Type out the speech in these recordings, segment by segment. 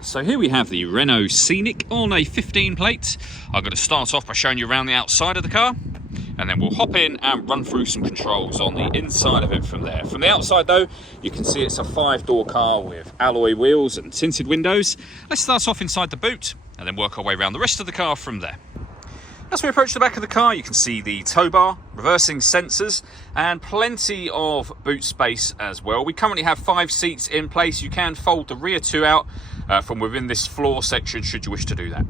So here we have the Renault Scenic on a 15 plate. I'm going to start off by showing you around the outside of the car, and then we'll hop in and run through some controls on the inside of it from there. From the outside though, you can see it's a 5-door car with alloy wheels and tinted windows. Let's start off inside the boot and then work our way around the rest of the car from there. As we approach the back of the car, you can see the tow bar, reversing sensors, and plenty of boot space as well. We currently have 5 seats in place. You can fold the rear 2 out from within this floor section should you wish to do that.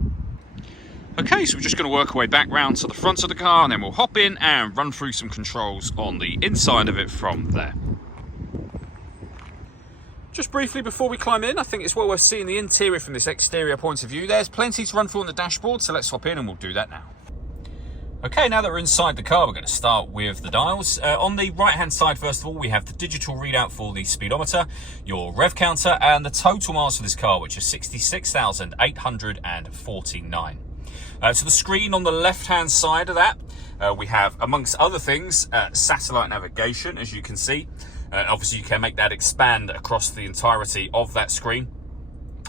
Okay, so we're just going to work our way back round to the front of the car, and then we'll hop in and run through some controls on the inside of it from there. Just briefly before we climb in, I think it's well worth seeing the interior from this exterior point of view. There's plenty to run through on the dashboard, so let's hop in and we'll do that now. Okay, now that we're inside the car, we're going to start with the dials. On the right-hand side, first of all, we have the digital readout for the speedometer, your rev counter, and the total miles for this car, which is 66,849. So the screen on the left-hand side of that, we have, amongst other things, satellite navigation, as you can see. Obviously, you can make that expand across the entirety of that screen.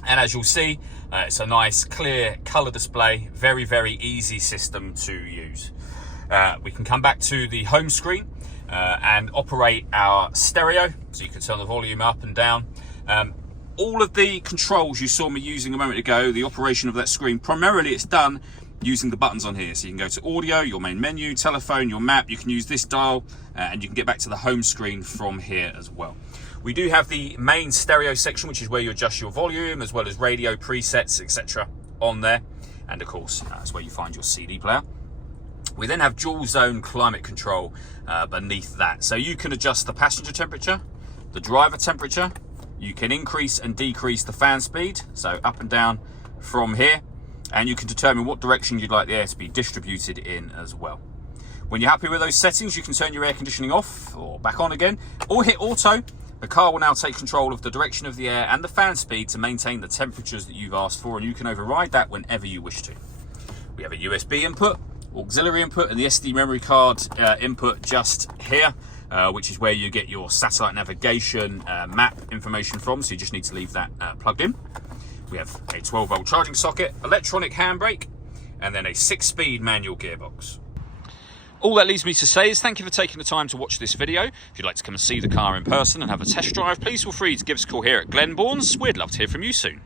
And as you'll see, it's a nice clear colour display, very, very easy system to use. We can come back to the home screen and operate our stereo, so you can turn the volume up and down. All of the controls you saw me using a moment ago, the operation of that screen, primarily it's done using the buttons on here. So you can go to audio, your main menu, telephone, your map. You can use this dial and you can get back to the home screen from here as well. We do have the main stereo section, which is where you adjust your volume as well as radio presets, etc. on there. And of course, that's where you find your CD player. We then have dual zone climate control beneath that. So you can adjust the passenger temperature, the driver temperature. You can increase and decrease the fan speed, so up and down from here. And you can determine what direction you'd like the air to be distributed in as well. When you're happy with those settings, you can turn your air conditioning off or back on again, or hit auto. The car will now take control of the direction of the air and the fan speed to maintain the temperatures that you've asked for, and you can override that whenever you wish to. We have a USB input, auxiliary input, and the SD memory card input just here, which is where you get your satellite navigation map information from, so you just need to leave that plugged in. We have a 12-volt charging socket, electronic handbrake, and then a 6-speed manual gearbox. All that leaves me to say is thank you for taking the time to watch this video. If you'd like to come and see the car in person and have a test drive, please feel free to give us a call here at Glenbourne's. We'd love to hear from you soon.